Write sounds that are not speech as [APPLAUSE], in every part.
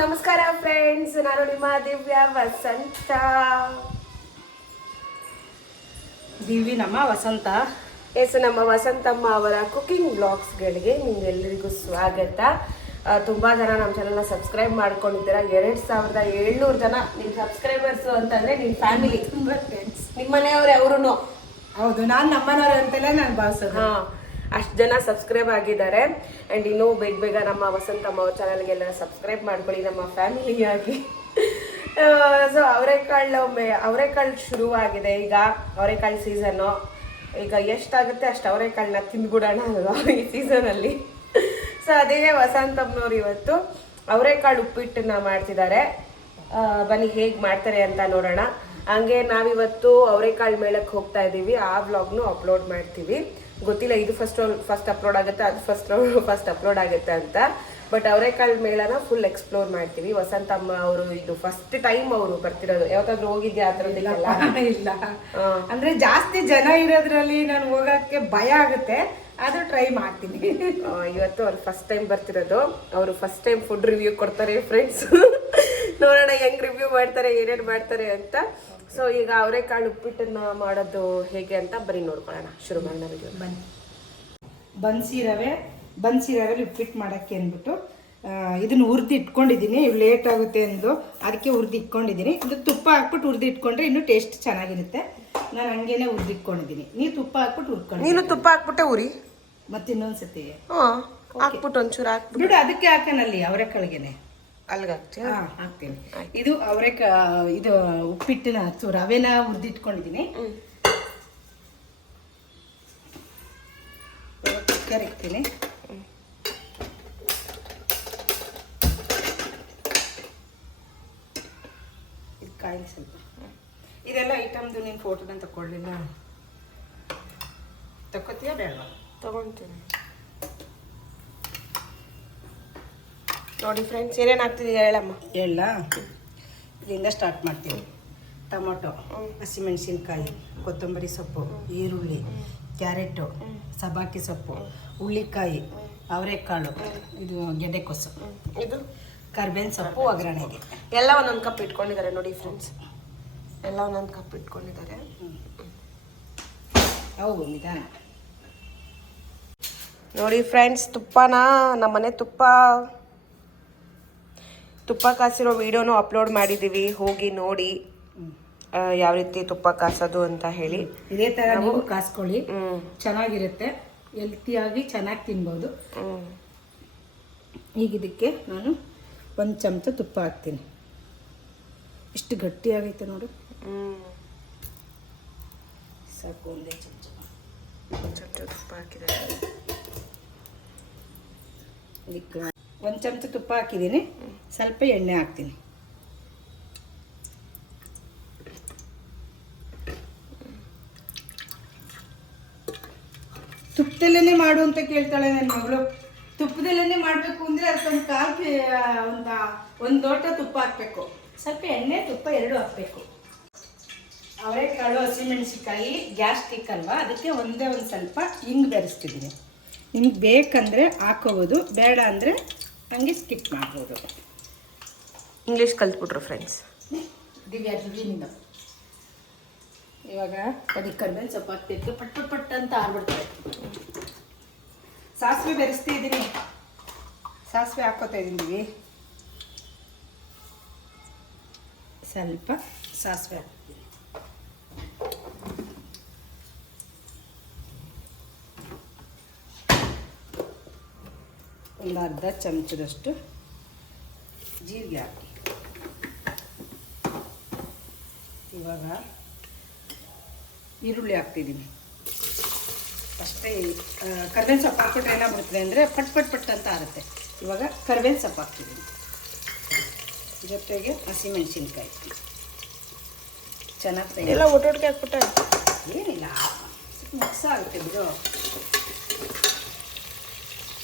ನಮಸ್ಕಾರ ಫ್ರೆಂಡ್ಸ್ ನಾನು ನಿಮ್ಮ ದಿವ್ಯ ವಸಂತ. ದಿವಿ ನಮ್ಮ ವಸಂತ. ಎಸ್ ನಮ್ಮ ವಸಂತಮ್ಮ ಅವರ ಕುಕಿಂಗ್ ಬ್ಲಾಗ್ಸ್ಗಳಿಗೆ ನಿಮ್ಗೆಲ್ಲರಿಗೂ ಸ್ವಾಗತ. ತುಂಬ ತುಂಬಾ ಜನ ನಮ್ಮ ಚಾನಲ್ನ ಸಬ್ಸ್ಕ್ರೈಬ್ ಮಾಡ್ಕೊಂಡಿದ್ದೀರಾ. ಎರಡು ಸಾವಿರದ ಏಳ್ನೂರು ಜನ ನಿಮ್ಮ ಸಬ್ಸ್ಕ್ರೈಬರ್ಸ್ ಅಂತಂದ್ರೆ ನಿಮ್ಮ ಫ್ಯಾಮಿಲಿ ತುಂಬ ಫ್ರೆಂಡ್ಸ್ ನಿಮ್ಮ ಮನೆಯವ್ರು ಅವರು ಹೌದು ನಾನು ನಮ್ಮನವ್ರು ಅಂತಲೇ ನಾನು ಭಾವಿಸೋದು. ಹಾ. ಅಷ್ಟು ಜನ ಸಬ್ಸ್ಕ್ರೈಬ್ ಆಗಿದ್ದಾರೆ. ಆ್ಯಂಡ್ ಇನ್ನೂ ಬೇಗ ಬೇಗ ನಮ್ಮ ವಸಂತಮ್ಮ ಅವ್ರ ಚಾನಲ್ಗೆಲ್ಲ ಸಬ್ಸ್ಕ್ರೈಬ್ ಮಾಡ್ಕೊಳ್ಳಿ ನಮ್ಮ ಫ್ಯಾಮಿಲಿಯಾಗಿ ಸೊ ಅವರೆಕಾಳು ಅವರೆಕಾಳು ಶುರುವಾಗಿದೆ. ಈಗ ಅವರೆಕಾಳು ಸೀಸನ್ನು ಈಗ ಎಷ್ಟಾಗುತ್ತೆ ಅಷ್ಟು ಅವರೆಕಾಳನ್ನ ತಿಂದ್ಬಿಡೋಣ ಅಲ್ವಾ ಈ ಸೀಸನಲ್ಲಿ ಸೊ [LAUGHS] ಅದೇ ವಸಂತಮ್ಮನವ್ರು ಇವತ್ತು ಅವರೆಕಾಳು ಉಪ್ಪಿಟ್ಟನ್ನ ಮಾಡ್ತಿದ್ದಾರೆ. ಬನ್ನಿ ಹೇಗೆ ಮಾಡ್ತಾರೆ ಅಂತ ನೋಡೋಣ. ಹಂಗೆ ನಾವಿವತ್ತು ಅವರೆಕಾಳು ಮೇಳಕ್ಕೆ ಹೋಗ್ತಾ ಇದ್ದೀವಿ ಆ ವ್ಲಾಗ್ನು ಅಪ್ಲೋಡ್ ಮಾಡ್ತೀವಿ. ಗೊತ್ತಿಲ್ಲ ಇದು ಫಸ್ಟ್ ಫಸ್ಟ್ ಅಪ್ಲೋಡ್ ಆಗುತ್ತೆ ಅದು ಫಸ್ಟ್ ಫಸ್ಟ್ ಅಪ್ಲೋಡ್ ಆಗುತ್ತೆ ಅಂತ. ಬಟ್ ಅವರೆಕಾಳು ಮೇಳನ ಫುಲ್ ಎಕ್ಸ್ಪ್ಲೋರ್ ಮಾಡ್ತೀವಿ. ವಸಂತಮ್ಮ ಅವರು ಇದು ಫಸ್ಟ್ ಟೈಮ್ ಅವರು ಬರ್ತಿರೋದು. ಯಾವತ್ತಾದ್ರೂ ಹೋಗಿದ್ಯಾ ಆ ಥರದ್ದಕ್ಕೆಲ್ಲ ಇಲ್ಲ. ಅಂದ್ರೆ ಜಾಸ್ತಿ ಜನ ಇರೋದ್ರಲ್ಲಿ ನಾನು ಹೋಗಕ್ಕೆ ಭಯ ಆಗುತ್ತೆ. ಆದ್ರೂ ಟ್ರೈ ಮಾಡ್ತೀನಿ. ಇವತ್ತು ಅವ್ರು ಫಸ್ಟ್ ಟೈಮ್ ಬರ್ತಿರೋದು. ಅವರು ಫಸ್ಟ್ ಟೈಮ್ ಫುಡ್ ರಿವ್ಯೂ ಕೊಡ್ತಾರೆ ಫ್ರೆಂಡ್ಸ್ ನೋಡೋಣ ಹೆಂಗ್ ರಿವ್ಯೂ ಮಾಡ್ತಾರೆ ಏನೇನು ಮಾಡ್ತಾರೆ ಅಂತ. ಸೊ ಈಗ ಅವರೆಕಾಳು ಉಪ್ಪಿಟ್ಟನ್ನ ಮಾಡೋದು ಹೇಗೆ ಅಂತ ಬರೀ ನೋಡ್ಕೊಳ್ಳೋಣ. ಶುರು ಮಾಡೋಣ ವಿಡಿಯೋ ಬನ್ನಿ. ಬನ್ಸಿ ರವೆ ಬನ್ಸಿ ರವೆಲಿ ಉಪ್ಪಿಟ್ಟು ಮಾಡೋಕ್ಕೆ ಅಂದ್ಬಿಟ್ಟು ಇದನ್ನ ಹುರಿದು ಇಟ್ಕೊಂಡಿದ್ದೀನಿ. ಇವು ಲೇಟ್ ಆಗುತ್ತೆ ಅಂದು ಅದಕ್ಕೆ ಹುರಿದು ಇಟ್ಕೊಂಡಿದ್ದೀನಿ. ಇದು ತುಪ್ಪ ಹಾಕ್ಬಿಟ್ಟು ಹುರಿದು ಇಟ್ಕೊಂಡ್ರೆ ಇನ್ನೂ ಟೇಸ್ಟ್ ಚೆನ್ನಾಗಿರುತ್ತೆ. ನಾನು ಹಂಗೇನೆ ಹುರಿದು ಇಟ್ಕೊಂಡಿದ್ದೀನಿ. ನೀವು ತುಪ್ಪ ಹಾಕ್ಬಿಟ್ಟು ಹುರ್ಕೊಂಡು ನೀನು ತುಪ್ಪ ಹಾಕ್ಬಿಟ್ಟೆ ಉರಿ ಮತ್ತೆ ಇನ್ನೊಂದ್ಸತಿ ಹಾಕ್ಬಿಟ್ಟು ಒಂಚೂರು ಹಾಕ್ಬಿಟ್ಟು ಬಿಡು ಅದಕ್ಕೆ ಹಾಕನಲ್ಲಿ ಅವರೆಕಾಳಿಗೆನೆ. ಅಲ್ಲಿಗೆ ಹಾ ಹಾಕ್ತೀನಿ. ಇದು ಅವರೇಕ ಇದು ಉಪ್ಪಿಟ್ಟಿನ ಹಚ್ಚು ರವೆನ ಹುರಿದಿಟ್ಕೊಂಡಿದ್ದೀನಿ ಹ್ಮ್. ಕುಕ್ಕರ್ ಇಕ್ತೀನಿ ಇದು ಕಾಯಿ ಸ್ವಲ್ಪ. ಇದೆಲ್ಲ ಐಟಮ್ದು ನೀನು ಫೋಟೋನ ತಗೊಳ್ಳಿಲ್ಲ ತಗೋತೀಯಾ ಬೇಡವಾ? ತಗೊಂತೀನಿ. ನೋಡಿ ಫ್ರೆಂಡ್ಸ್ ಏನೇನು ಹಾಕ್ತಿದ್ದೀವಿ ಹೇಳಮ್ಮ? ಹೇಳ. ಇಲ್ಲಿಂದ ಸ್ಟಾರ್ಟ್ ಮಾಡ್ತೀವಿ ಟೊಮೊಟೊ ಹಸಿಮೆಣಸಿನ್ಕಾಯಿ ಕೊತ್ತಂಬರಿ ಸೊಪ್ಪು ಈರುಳ್ಳಿ ಕ್ಯಾರೆಟು ಸಬಾಕಿ ಸೊಪ್ಪು ಹುಳ್ಳಿಕಾಯಿ ಅವರೆಕಾಳು ಇದು ಗೆಡ್ಡೆಕೋಸು. ಇದು? ಕರ್ಬೇವಿನ ಸೊಪ್ಪು ಒಗ್ಗರಣೆಗೆ. ಎಲ್ಲ ಒಂದೊಂದು ಕಪ್ ಇಟ್ಕೊಂಡಿದ್ದಾರೆ ನೋಡಿ ಫ್ರೆಂಡ್ಸ್ ಎಲ್ಲ ಒಂದೊಂದು ಕಪ್ ಇಟ್ಕೊಂಡಿದ್ದಾರೆ. ಹೌದು ನಿಧಾನ. ನೋಡಿ ಫ್ರೆಂಡ್ಸ್ ತುಪ್ಪನ? ನಮ್ಮನೆ ತುಪ್ಪ. ತುಪ್ಪ ಕಾಸಿರೋ ವಿಡಿಯೋನು ಅಪ್ಲೋಡ್ ಮಾಡಿದ್ದೀವಿ. ಹೋಗಿ ನೋಡಿ ಯಾವ ರೀತಿ ತುಪ್ಪ ಕಾಸೋದು ಅಂತ ಹೇಳಿ. ಇದೇ ತರ ನೀವು ಕಾಸ್ಕೊಳ್ಳಿ. ಚೆನ್ನಾಗಿರುತ್ತೆ. ಹೆಲ್ತಿಯಾಗಿ ಚೆನ್ನಾಗಿ ತಿನ್ಬೋದು. ಈಗ ಇದಕ್ಕೆ ನಾನು ಒಂದು ಚಮಚ ತುಪ್ಪ ಹಾಕ್ತೀನಿ. ಇಷ್ಟು ಗಟ್ಟಿಯಾಗೈತೆ ನೋಡು. ಹ್ಮ್. ಸಾಕು ಒಂದೇ ಚಮಚ. ಚಮಚ ತುಪ್ಪ ಹಾಕಿದ್ದಾರೆ ಇದಕ್ಕೆ ಒಂದು ಚಮಚ ತುಪ್ಪ ಹಾಕಿದ್ದೀನಿ. ಸ್ವಲ್ಪ ಎಣ್ಣೆ ಹಾಕ್ತೀನಿ. ತುಪ್ಪದಲ್ಲೇ ಮಾಡು ಅಂತ ಕೇಳ್ತಾಳೆ ನನ್ನ ಮಗಳು. ತುಪ್ಪದಲ್ಲೇ ಮಾಡಬೇಕು ಅಂದರೆ ಅದಕ್ಕೊಂದು ಕಾಫಿ ಒಂದು ಒಂದು ಲೋಟ ತುಪ್ಪ ಹಾಕಬೇಕು. ಸ್ವಲ್ಪ ಎಣ್ಣೆ, ತುಪ್ಪ ಎರಡು ಹಾಕಬೇಕು. ಅವರೆಕಾಳು ಹಸಿಮೆಣಸಿಕಾಯಿ ಗ್ಯಾಸ್ಟ್ರಿಕ್ ಅಲ್ವಾ? ಅದಕ್ಕೆ ಒಂದೇ ಒಂದು ಸ್ವಲ್ಪ ಹಿಂಗೆ ಬೆರೆಸ್ತಿದ್ದೀನಿ. ನಿಮ್ಗೆ ಬೇಕಂದರೆ ಹಾಕೋಬೋದು, ಬೇಡ ಅಂದರೆ ಹಂಗೆ ಸ್ಕಿಪ್ ಮಾಡ್ಬೋದು. ಇಂಗ್ಲೀಷ್ ಕಲ್ತ್ಬಿಟ್ರು ಫ್ರೆಂಡ್ಸ್ ದಿವ್ಯಾ ದಿವ್ಯಿಂದ ಇವಾಗ ಅದಕ್ಕೆ ಕಡಿಮೆ ಸ್ವಲ್ಪ ಹಾಕ್ತಿತ್ತು ಪಟ್ ಪಟ್ ಪಟ್ ಅಂತ ಆರ್ಬಿಡ್ತಾರೆ ಸಾಸಿವೆ ಬೆರೆಸ್ತಾ ಇದ್ದೀನಿ. ಸಾಸಿವೆ ಹಾಕೋತಾ ಇದ್ದೀನಿ ದಿವಿ ಸ್ವಲ್ಪ ಸಾಸಿವೆ ಹಾಕ್ತೀನಿ ಒಂದು ಅರ್ಧ ಚಮಚದಷ್ಟು ಜೀರಿಗೆ ಹಾಕಿ. ಇವಾಗ ಈರುಳ್ಳಿ ಹಾಕ್ತಿದ್ದೀನಿ ಅಷ್ಟೇ ಕರ್ಬೇವಿನ ಸೊಪ್ಪು ಹಾಕ್ಬಿಟ್ರೆ ಏನಾಗ್ಬಿಡ್ತದೆ ಅಂದರೆ ಪಟ್ ಪಟ್ ಪಟ್ ಅಂತ ಆಗುತ್ತೆ ಇವಾಗ ಕರ್ಬೇವಿನ ಸೊಪ್ಪು ಹಾಕ್ತಿದ್ದೀನಿ ಜೊತೆಗೆ ಹಸಿಮೆಣಸಿನ್ಕಾಯಿ. ಚೆನ್ನಾಗಿ ಎಲ್ಲ ಒಟ್ಟೊಟ್ಟಿಗೆ ಹಾಕ್ಬಿಟ್ಟು ಏನಿಲ್ಲ ಮಿಕ್ಸ್ ಆಗುತ್ತೆ ಬಿಡು.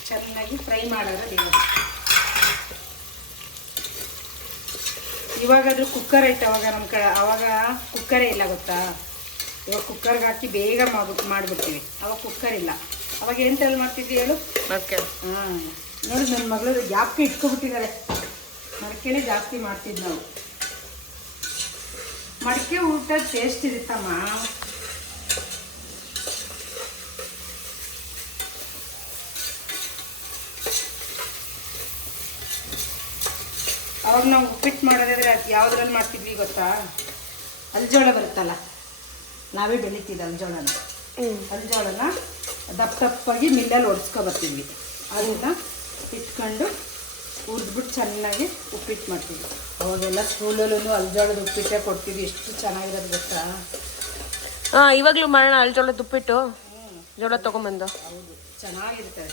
ಚೆನ್ನಾಗಿ ಫ್ರೈ ಮಾಡೋದು ಇವಾಗ ಇವಾಗಾದರೂ ಕುಕ್ಕರ್ ಐತೆ ಅವಾಗ ನಮ್ಮ ಕ ಅವಾಗ ಕುಕ್ಕರೇ ಇಲ್ಲ ಗೊತ್ತಾ? ಇವಾಗ ಕುಕ್ಕರ್ಗೆ ಹಾಕಿ ಬೇಗ ಮಾಡ್ಬಿಟ್ಟು ಮಾಡಿಬಿಡ್ತೀವಿ. ಅವಾಗ ಕುಕ್ಕರ್ ಇಲ್ಲ. ಅವಾಗ ಎಂತೆಲ್ಲ ಮಾಡ್ತಿದ್ವಿ ಹೇಳು? ಹಾಂ. ನೋಡಿ ನನ್ನ ಮಗಳು ಯಾಕೆ ಇಟ್ಕೊಬಿಟ್ಟಿದ್ದಾರೆ ಮಡಕೆನೇ ಜಾಸ್ತಿ ಮಾಡ್ತಿದ್ದು ನಾವು. ಮಡಿಕೆ ಊಟ ಟೇಸ್ಟ್ ಇರುತ್ತಮ್ಮ. ಅವಾಗ ನಾವು ಉಪ್ಪಿಟ್ಟು ಮಾಡೋದಾದ್ರೆ ಅದು ಯಾವುದ್ರಲ್ಲಿ ಮಾಡ್ತಿದ್ವಿ ಗೊತ್ತಾ? ಅಲ್ಜೋಳ ಬರುತ್ತಲ್ಲ ನಾವೇ ಬೆಳಿತೀವಿ ಅಲ್ಜೋಳನ. ಅಲ್ಜೋಳನ ದಪ್ಪ ದಪ್ಪಾಗಿ ಮಿಲ್ಲಲ್ಲಿ ಒಡ್ಸ್ಕೊ ಬರ್ತೀವಿ. ಅದನ್ನ ಇಟ್ಕೊಂಡು ಹುರಿದ್ಬಿಟ್ಟು ಚೆನ್ನಾಗಿ ಉಪ್ಪಿಟ್ಟು ಮಾಡ್ತೀವಿ. ಅವಾಗೆಲ್ಲ ಸ್ಕೂಲಲ್ಲೂ ಅಲ್ಜೋಳದ ಉಪ್ಪಿಟ್ಟೆ ಕೊಡ್ತೀವಿ. ಎಷ್ಟು ಚೆನ್ನಾಗಿರೋದು ಗೊತ್ತಾ? ಹಾಂ ಇವಾಗಲೂ ಮಾಡೋಣ ಅಲ್ಜೋಳದ ಉಪ್ಪಿಟ್ಟು. ಜೋಳ ತೊಗೊಂಬಂದು. ಹೌದು ಚೆನ್ನಾಗಿರ್ತದೆ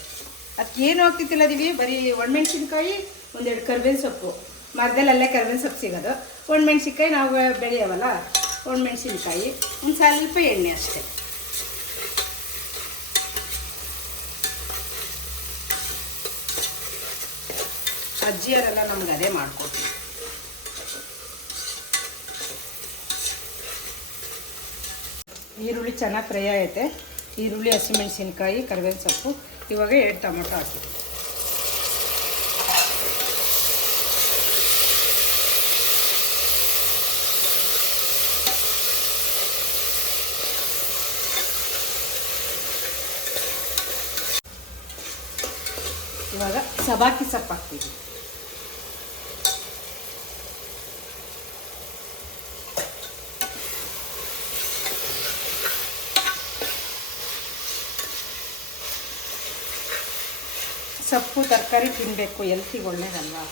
ಅದಕ್ಕೇನು ಆಗ್ತಿತ್ತಿಲ್ಲ ದಿವಿ? ಬರೀ ಒಣಮೆಣ್ಸಿನ್ಕಾಯಿ ಒಂದೆರಡು ಕರ್ಬೇವಿನ ಸೊಪ್ಪು. ಮರದಲ್ಲಿ ಕರ್ಬೇವಿನ ಸೊಪ್ಪು ಸಿಗೋದು. ಒಣಮೆಣ್ಸಿನ್ಕಾಯಿ ನಾವು ಬೆಳೆಯವಲ್ಲ, ಒಣಮೆಣ್ಸಿನ್ಕಾಯಿ, ಒಂದು ಸ್ವಲ್ಪ ಎಣ್ಣೆ ಅಷ್ಟೇ. ಅಜ್ಜಿಯರೆಲ್ಲ ನಮ್ಗೆ ಅದೇ ಮಾಡ್ಕೊಡ್ತೀವಿ. ಈರುಳ್ಳಿ ಚೆನ್ನಾಗಿ ಫ್ರೈ ಆಗೈತೆ. ಈರುಳ್ಳಿ, ಹಸಿಮೆಣ್ಸಿನ್ಕಾಯಿ, ಕರಿಬೇವಿನ ಸೊಪ್ಪು, ಇವಾಗ ಎರಡು ಟೊಮೊಟೊ ಹಾಕಿ ಇವಾಗ ಸಬಾಕಿ ಸೊಪ್ಪು ಹಾಕ್ತೀವಿ ಸೊಪ್ಪು ತರಕಾರಿ ತಿನ್ನಬೇಕು ಎಲ್ತಿಗೆ ಒಳ್ಳೇದಲ್ವಾ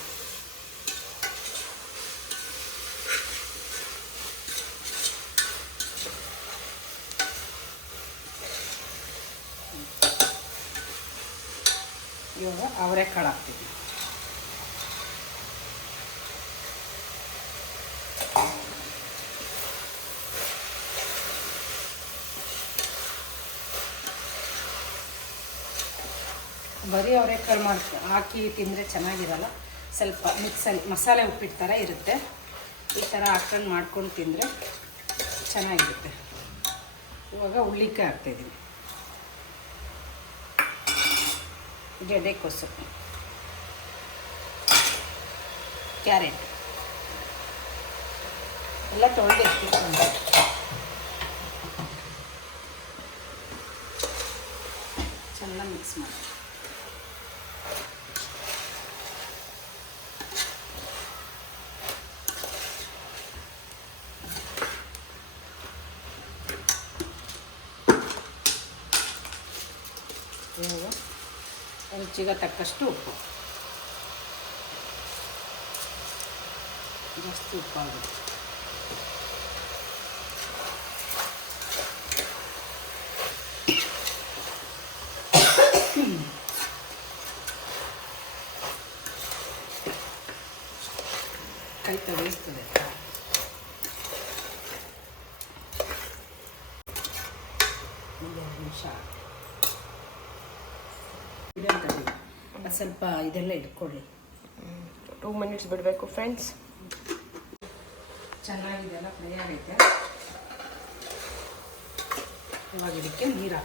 ಇವಾಗ ಅವರೆಕಾಳು ಹಾಕ್ತೀವಿ ಬರೀ ಅವರೆಕಾಳು ಮಾಡಿ ಹಾಕಿ ತಿಂದರೆ ಚೆನ್ನಾಗಿರಲ್ಲ. ಸ್ವಲ್ಪ ಮಿಕ್ಸಲ್ಲಿ ಮಸಾಲೆ ಉಪ್ಪಿಟ್ಟು ಥರ ಇರುತ್ತೆ. ಈ ಥರ ಹಾಕ್ಕೊಂಡು ಮಾಡ್ಕೊಂಡು ತಿಂದರೆ ಚೆನ್ನಾಗಿರುತ್ತೆ. ಇವಾಗ ಉಳ್ಳಿಕಾಯಿ ಹಾಕ್ತಾಯಿದ್ದೀನಿ ಗೆಡ್ಡೆಕೋಸು ಕ್ಯಾರೆಟ್ ಎಲ್ಲ ತೊಳೆದು ಎತ್ತಿಟ್ಕೊಂಡು ಚೆನ್ನಾಗಿ ಮಿಕ್ಸ್ ಮಾಡಿ ಇವಾಗ ರುಚಿಗೆ ತಕ್ಕಷ್ಟು ಉಪ್ಪು ಜಾಸ್ತಿ ಉಪ್ಪಾಗುತ್ತೆ ಕೈ ತಗೊಳಿಸ್ತದೆ ಒಂದೆರಡು ನಿಮಿಷ ಇಡೋದು ಸ್ವಲ್ಪ ಇದೆಲ್ಲ ಇಟ್ಕೊಳ್ಳಿ. ಟೂ ಮಿನಿಟ್ಸ್ ಬಿಡಬೇಕು ಫ್ರೆಂಡ್ಸ್ ಚೆನ್ನಾಗಿದೆಲ್ಲ ಫ್ರೈ ಆಗೈತೆ. ಇವಾಗ ಇದಕ್ಕೆ ನೀರು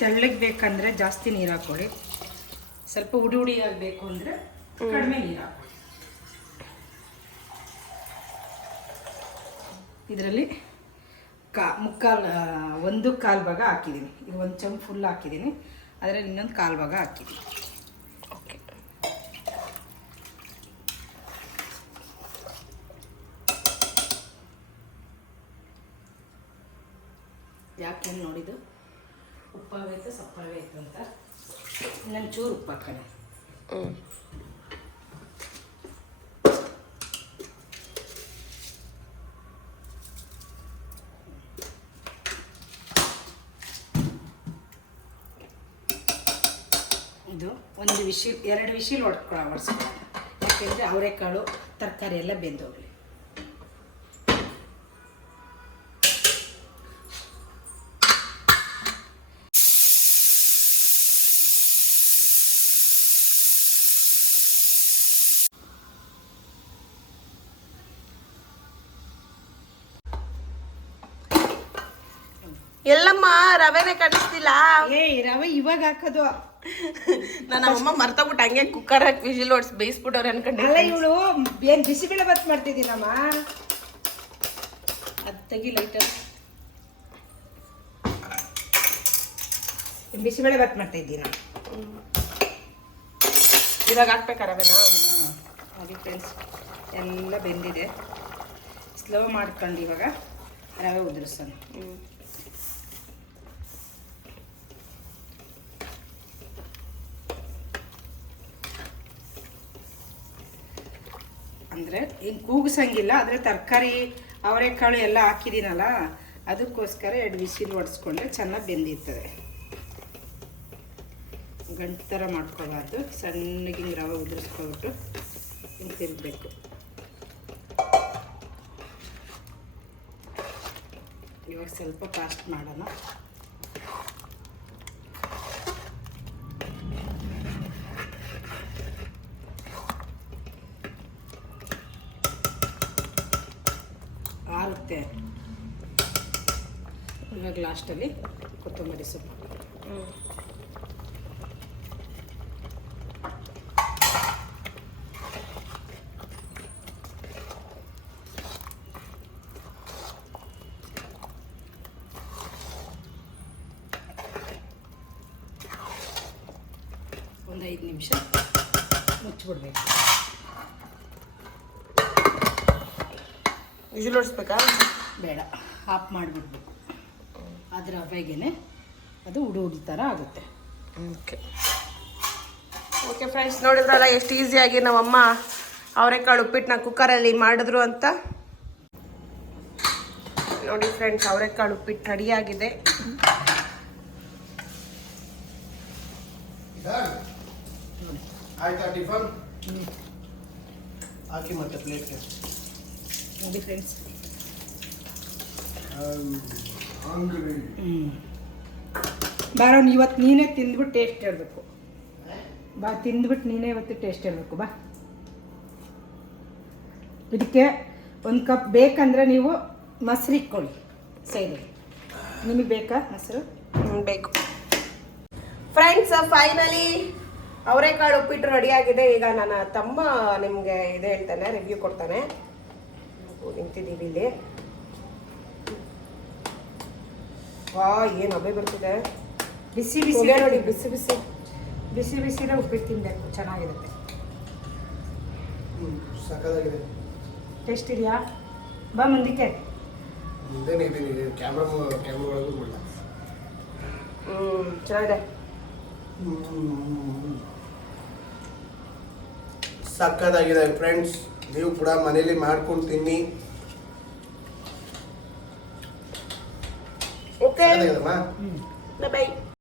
ತೆಳ್ಳಗೆ ಬೇಕಂದ್ರೆ ಜಾಸ್ತಿ ನೀರು ಹಾಕೊಳ್ಳಿ ಸ್ವಲ್ಪ ಉಡಿ ಉಡಿ ಆಗಬೇಕು ಅಂದರೆ ಕಡಿಮೆ ನೀರು ಹಾಕೊಳ್ಳಿ ಇದರಲ್ಲಿ ಕಾ ಮುಕ್ಕಾಲು ಒಂದು ಕಾಲು ಭಾಗ ಹಾಕಿದ್ದೀನಿ ಈಗ ಒಂದು ಚಮ್ ಫುಲ್ ಹಾಕಿದ್ದೀನಿ ಅದರಲ್ಲಿ ಇನ್ನೊಂದು ಕಾಲು ಭಾಗ ಹಾಕಿದ್ದೀನಿ ಓಕೆ ಯಾಕೆ ನೋಡಿದ್ದು? ಉಪ್ಪಾಗೈತೆ ಸಪ್ಪಾಗೈತೆ ಅಂತ. ಇನ್ನೊಂದು ಚೂರು ಉಪ್ಪು ಹಾಕೋಣ. ಹ್ಞೂ ಇದು ಒಂದು ವಿಶಿಲ್ ಎರಡು ವಿಶಿಲ್ ಹೊಡ್ಕೊಳ ಹೊಡ್ಸ್ಕೊಳ್ಳೋಣ ಯಾಕೆಂದರೆ ಅವರೆಕಾಳು ತರಕಾರಿ ಎಲ್ಲ ಬೆಂದೋಗಲಿ. ಎಲ್ಲಮ್ಮ ರವೆನೆ ಕಾಣಿಸ್ತಿಲ್ಲ ಏ ರವೆ ಇವಾಗ ಹಾಕೋದು. ನನ್ನ ಅಮ್ಮ ಮರ್ತೋಗ್ಬಿಟ್ಟು ಹಂಗೆ ಕುಕ್ಕರ್ ಹಾಕಿ ವಿಜಿಲ್ ಓಡಿಸಿ ಬೇಯಿಸ್ಬಿಟ್ಟವ್ರೆ ಅನ್ಕೊಂಡೆ ಅಲ್ಲ ಇವಳು ಏನ್ ಬಿಸಿಬೇಳೆ ಬಾತ್ ಮಾಡ್ತಿದ್ದೀನಮ್ಮ? ಅದು ತೆಗಿ ಲೈಟರ್ ಬಿಸಿಬೇಳೆ ಬಾತ್ ಮಾಡ್ತಾ ಇದ್ದೀನಿ ಇವಾಗ ಹಾಕ್ಬೇಕಾರವೇನಾ ನೋಡಿ ಫ್ರೆಂಡ್ಸ್ ಎಲ್ಲ ಬೆಂದಿದೆ. ಸ್ಲೋ ಮಾಡ್ಕೊಂಡು ಇವಾಗ. ರವೆ ಉದುರಿಸೋಣ. ಅಂದರೆ ಹಿಂಗೆ ಕೂಗಿಸಂಗಿಲ್ಲ, ಆದರೆ ತರಕಾರಿ ಅವರೆಕಾಳು ಎಲ್ಲ ಹಾಕಿದ್ದೀನಲ್ಲ ಅದಕ್ಕೋಸ್ಕರ ಎರಡು ಬಿಸಿಲು ಒಡಿಸ್ಕೊಂಡ್ರೆ ಚೆನ್ನಾಗಿ ಬೆಂದಿರ್ತದೆ. ಗಂಟು ಥರ ಮಾಡ್ಕೋಬಾರ್ದು, ಸಣ್ಣಗೆ ಹಿಂಗೆ ರವೆ ಉದುರಿಸ್ಕೊಬಿಟ್ಟು ಹಿಂಗೆ ತಿರುಗಬೇಕು. ಇವಾಗ ಸ್ವಲ್ಪ ಫಾಸ್ಟ್ ಮಾಡೋಣ. ಇವಾಗ ಲಾಸ್ಟಲ್ಲಿ ಕೊತ್ತಂಬರಿ ಸೊಪ್ಪು. ಒಂದು ಐದು ನಿಮಿಷ ಮುಚ್ಚಿಬಿಡ್ಬೇಕು. ವಿಜಿಲ್ ಓಡಿಸ್ಬೇಕಾ? ಬೇಡ ಆಫ್ ಮಾಡಿಬಿಡ್ಬೇಕು. ಅದ್ರ ರವೆಗೇನೆ ಅದು ಉಡು ಉಡಿ ಥರ ಆಗುತ್ತೆ. ಓಕೆ ಓಕೆ ಫ್ರೆಂಡ್ಸ್ ನೋಡಿದ್ರಲ್ಲ ಎಷ್ಟು ಈಸಿಯಾಗಿ ನಮ್ಮಮ್ಮ ಅವರೆಕಾಳು ಉಪ್ಪಿಟ್ಟನ್ನ ಕುಕ್ಕರಲ್ಲಿ ಮಾಡಿದ್ರು ಅಂತ? ನೋಡಿ ಫ್ರೆಂಡ್ಸ್ ಅವರೆಕಾಳು ಉಪ್ಪಿಟ್ಟು ರೆಡಿಯಾಗಿದೆ ಆಯ್ತಾ ಟಿಫನ್? ಹಾಕಿ ಮತ್ತೆ ಪ್ಲೇಟ್ಗೆ ನೋಡಿ ಫ್ರೆಂಡ್ಸ್ ಹ್ಞೂ ಬಾರೋನ್ ಇವತ್ತು ನೀನೇ ತಿಂದ್ಬಿಟ್ಟು ಟೇಸ್ಟ್ ಹೇಳಬೇಕು ಬಾ ತಿಂದ್ಬಿಟ್ಟು ನೀನೇ ಇವತ್ತು ಟೇಸ್ಟ್ ಹೇಳಬೇಕು ಬಾ. ಇದಕ್ಕೆ ಒಂದು ಕಪ್ ಬೇಕಂದ್ರೆ ನೀವು ಮೊಸರು ಇಕ್ಕೊಳ್ಳಿ ಸೈಡ್ ನಿಮಗೆ ಬೇಕಾ ಮೊಸರು? ಬೇಕು. ಫ್ರೆಂಡ್ಸ್ ಫೈನಲಿ ಅವರೆಕಾಳು ಉಪ್ಪಿಟ್ಟು ರೆಡಿ ಆಗಿದೆ. ಈಗ ನನ್ನ ತಮ್ಮ ನಿಮಗೆ ಇದು ಹೇಳ್ತಾನೆ ರಿವ್ಯೂ ಕೊಡ್ತಾನೆ. ನಾವು ನಿಂತಿದ್ದೀವಿ ಇಲ್ಲಿ. ವಾ ಏನು ಹಬೆ ಬರ್ತಿದೆ? ಬಿಸಿ ಬಿಸಿ ನೋಡಿ ಬಿಸಿ ಬಿಸಿ. ಬಿಸಿ ಬಿಸಿನೇ ಉಪ್ಪಿಟ್ಟು ತಿನ್ನಬೇಕು ಚೆನ್ನಾಗಿರುತ್ತೆ. ಸಕ್ಕದಾಗಿದೆ ಟೇಸ್ಟ್ ಇದೆಯಾ? ಬಾ ಮುಂದಕ್ಕೆ. ಮುಂದೆನೇ ಇದ್ದೀನಿ ಕ್ಯಾಮ್ರಾ ಕ್ಯಾಮ್ರಾ ಹ್ಮ್ ಚೆನ್ನಾಗಿದೆ. ಸಕ್ಕದಾಗಿದೆ ಫ್ರೆಂಡ್ಸ್ ನೀವು ಕೂಡ ಮನೇಲಿ ಮಾಡ್ಕೊಂಡು ತಿನ್ನಿ. Okay ಸಕ್ಕದಾಗಿದೆಮ್ಮ by